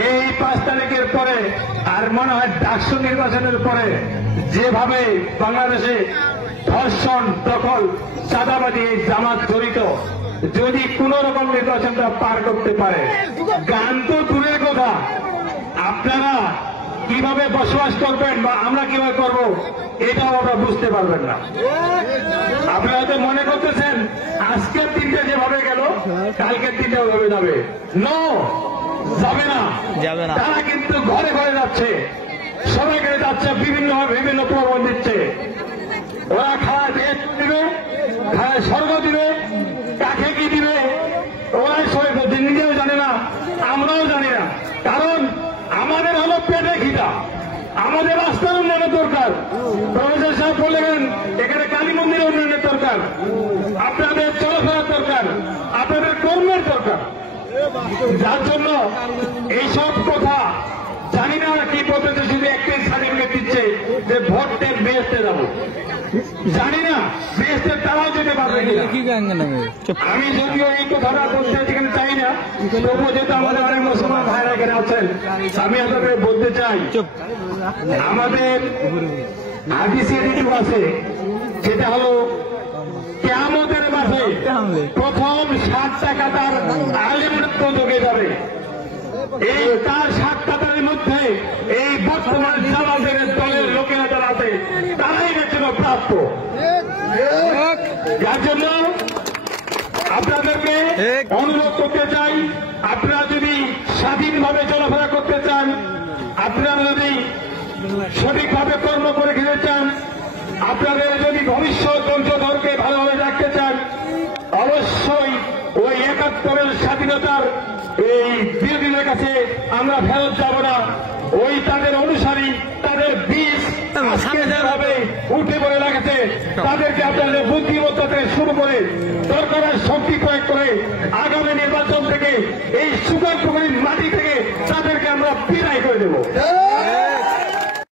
এই 5 তারিখের পরে আর মনে হয় ডাকসু নির্বাচনের পরে যেভাবে বাংলাদেশে ধর্ষণ, দখল, চাঁদাবাজি, জামাত জড়িত, যদি কোন রকম নির্বাচনটা পার করতে পারে, গান তো দূরের কথা, আপনারা কিভাবে বসবাস করবেন বা আমরা কিভাবে করব এটাও আমরা বুঝতে পারবেন না। আপনারা তো মনে করতেছেন আজকের দিনটা যেভাবে গেল কালকের দিনটা ওইভাবে যাবে। নো, যাবে না। তারা কিন্তু ঘরে ঘরে যাচ্ছে, সবাইকে যাচ্ছে, বিভিন্ন প্রবণ দিচ্ছে। ওরা খায় দেশ দিবে, খায় স্বর্গ দিবে, কাকে কি দিবে ওরাই সবাই নিজেও জানে না, আমরাও জানি না। কারণ আমাদের হলো পেটে খিদা, আমাদের রাস্তার উন্নয়নের দরকার। প্রফেসর সাহেব বললেন এখানে কালী মন্দিরের উন্নয়নের দরকার, আপনাদের চলাফেরার দরকার, আপনাদের কর্মের দরকার। যার জন্য এইসব কথা জানি না কি বলতেছে, শুধু একটাই সার্টিফিকেট দিচ্ছে যে ভোট দেন বেহেস্তে যাবো। জানি না বেহেস্তে তারাও যেতে পারবে কিনা। আমি যদিও এই কথাটা বলতে যেখানে চাই না, তবুও যেহেতু আমাদের অনেক মুসলমান ভাইরা এখানে আছেন, আমি আপনাদের বলতে চাই আমাদের হাদিসে কিছু আছে, যেটা হলো কিয়ামতের মাঠে প্রথম 7 টাকা তার আলেমের ঢুকে যাবে। এই তার 7 টাকার মধ্যে এই বর্তমান জামাতের দলের লোকেরা যারা আছে তারাই এর জন্য প্রাপ্ত। যার জন্য আপনাদেরকে অনুরোধ করতে চাই, আপনারা যদি স্বাধীনভাবে চলাফেরা করতে চান, আপনারা যদি সঠিকভাবে কর্ম করে খেতে চান, আপনাদের যদি ভবিষ্যৎ বংশধরকে ভালোভাবে রাখতে চান, অবশ্যই ওই 71-এর স্বাধীনতার এই বিরোধীদের কাছে আমরা ফেরত যাব না। ওই তাদের অনুসারী, তাদের বীজ আজকে যেভাবে উঠে পড়ে লাগেছে, তাদেরকে আপনাদের বুদ্ধিমত্তা থেকে শুরু করে সরকারের শক্তি প্রয়োগ করে আগামী নির্বাচন থেকে এই সুগার মাটি থেকে তাদেরকে আমরা বিদায় করে দেব।